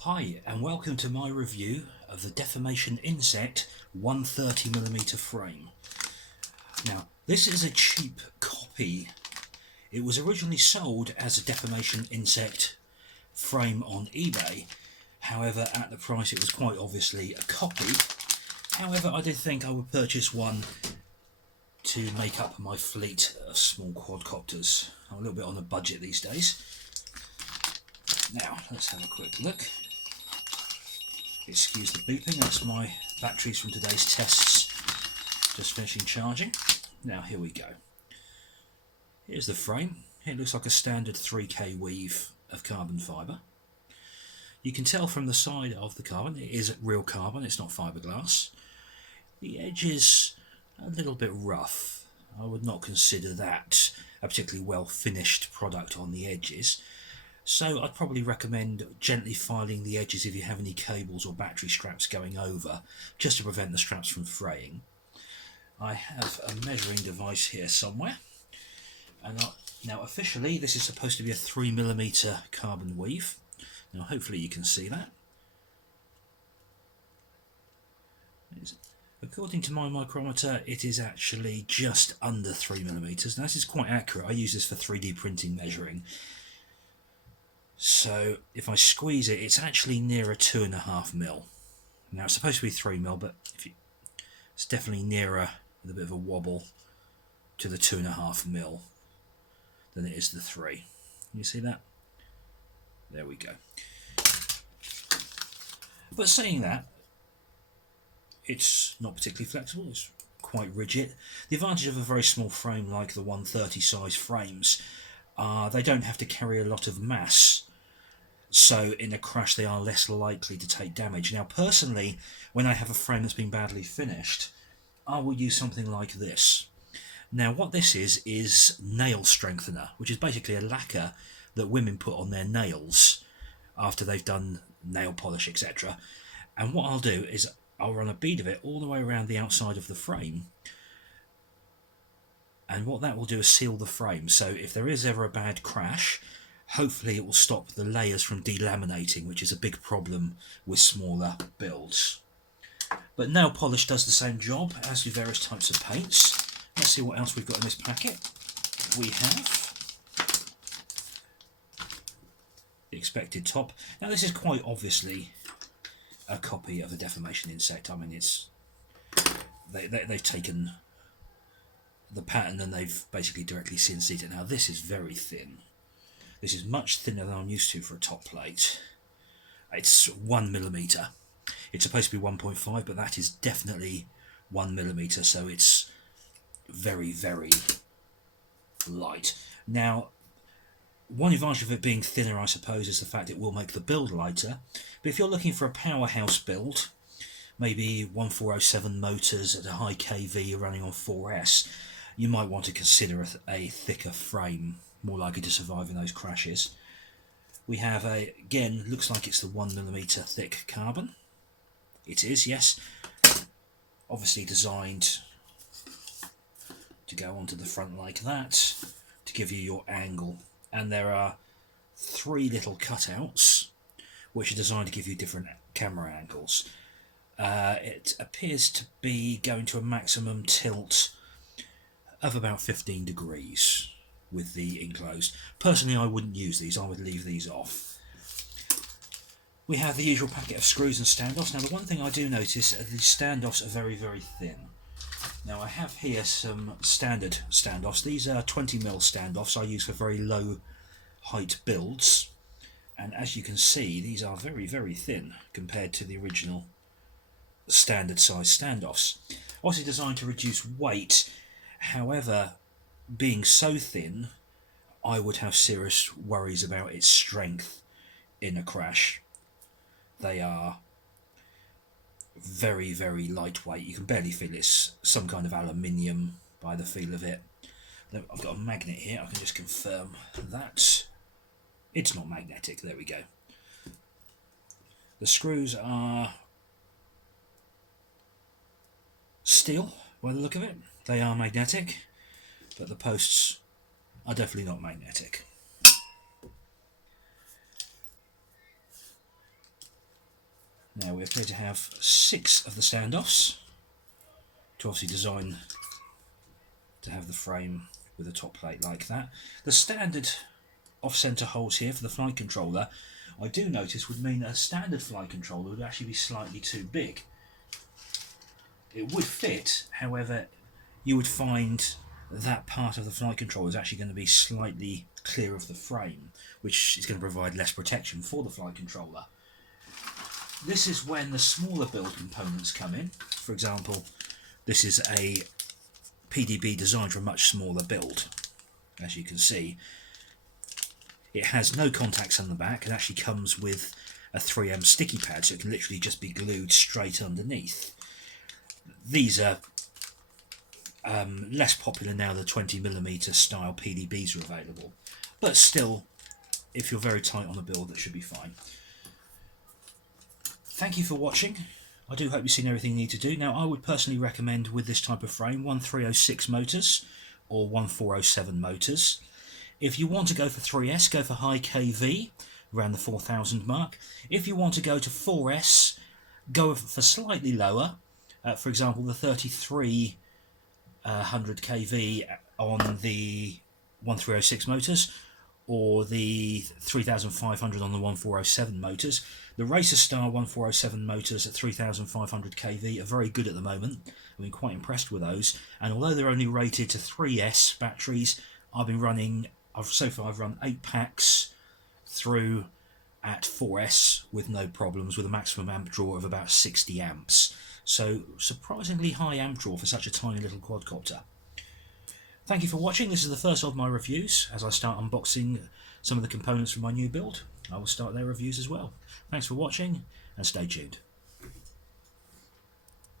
Hi and welcome to my review of the Deformation Insect 130mm frame. Now this is a cheap copy. It was originally sold as a Deformation Insect frame on eBay. However, at the price it was quite obviously a copy. However, I did think I would purchase one to make up my fleet of small quadcopters. I'm a little bit on a budget these days. Now let's have a quick look. Excuse the beeping, that's my batteries from today's tests just finishing charging. Now here we go. Here's the frame. It looks like a standard 3K weave of carbon fibre. You can tell from the side of the carbon it is real carbon, it's not fiberglass. The edge is a little bit rough. I would not consider that a particularly well finished product on the edges. So I'd probably recommend gently filing the edges if you have any cables or battery straps going over, just to prevent the straps from fraying. I have a measuring device here somewhere, and now officially this is supposed to be a 3mm carbon weave. Now hopefully you can see that. According to my micrometer it is actually just under 3mm. Now this is quite accurate, I use this for 3D printing measuring. So if I squeeze it, it's actually nearer 2.5mm. Now it's supposed to be 3mm, but it's definitely nearer with a bit of a wobble to the 2.5mm than it is the 3. Can you see that? There we go. But saying that, it's not particularly flexible, it's quite rigid. The advantage of a very small frame like the 130 size frames are they don't have to carry a lot of mass. So in a crash they are less likely to take damage. Now personally, when I have a frame that's been badly finished, I will use something like this. Now what this is nail strengthener, which is basically a lacquer that women put on their nails after they've done nail polish, etc. And what I'll do is I'll run a bead of it all the way around the outside of the frame. And what that will do is seal the frame. So if there is ever a bad crash, hopefully it will stop the layers from delaminating, which is a big problem with smaller builds. But nail polish does the same job, as do various types of paints. Let's see what else we've got in this packet. We have the expected top. Now this is quite obviously a copy of the Deformation Insect. I mean, they've taken the pattern and they've basically directly CNC'd it. Now this is very thin. This is much thinner than I'm used to for a top plate. It's 1mm. It's supposed to be 1.5, but that is definitely 1mm, so it's very, very light. Now, one advantage of it being thinner, I suppose, is the fact it will make the build lighter. But if you're looking for a powerhouse build, maybe 1407 motors at a high kV running on 4S, you might want to consider a thicker frame, more likely to survive in those crashes. We have again, looks like it's the 1mm thick carbon. It is, yes. Obviously designed to go onto the front like that, to give you your angle. And there are 3 little cutouts, which are designed to give you different camera angles. It appears to be going to a maximum tilt of about 15 degrees with the enclosed. Personally, I wouldn't use these, I would leave these off. We have the usual packet of screws and standoffs. Now the one thing I do notice is the standoffs are very, very thin. Now I have here some standard standoffs. These are 20mm standoffs I use for very low height builds. And as you can see, these are very, very thin compared to the original standard size standoffs. Obviously designed to reduce weight, however, being so thin, I would have serious worries about its strength in a crash. They are very, very lightweight. You can barely feel it's some kind of aluminium by the feel of it. I've got a magnet here, I can just confirm that. It's not magnetic, there we go. The screws are steel by the look of it. They are magnetic, but the posts are definitely not magnetic. Now we appear to have 6 of the standoffs to obviously design to have the frame with a top plate like that. The standard off-centre holes here for the flight controller, I do notice, would mean that a standard flight controller would actually be slightly too big. It would fit, however, you would find that part of the flight controller is actually going to be slightly clear of the frame, which is going to provide less protection for the flight controller. This is when the smaller build components come in. For example, this is a PDB designed for a much smaller build. As you can see, it has no contacts on the back. It actually comes with a 3M sticky pad, so it can literally just be glued straight underneath. These are less popular now. The 20mm style PDBs are available, but still, if you're very tight on the build, that should be fine. Thank you for watching. I do hope you've seen everything you need to do. Now, I would personally recommend with this type of frame 1306 motors or 1407 motors. If you want to go for 3S, go for high KV, around the 4000 mark. If you want to go to 4S, go for slightly lower. For example, the 3300 kV on the 1306 motors, or the 3500 on the 1407 motors. The Racer Star 1407 motors at 3500 kV are very good at the moment. I've been quite impressed with those, and although they're only rated to 3S batteries, so far I've run 8 packs through at 4S with no problems, with a maximum amp draw of about 60 amps. So surprisingly high amp draw for such a tiny little quadcopter. Thank you for watching. This is the first of my reviews. As I start unboxing some of the components from my new build, I will start their reviews as well. Thanks for watching, and stay tuned.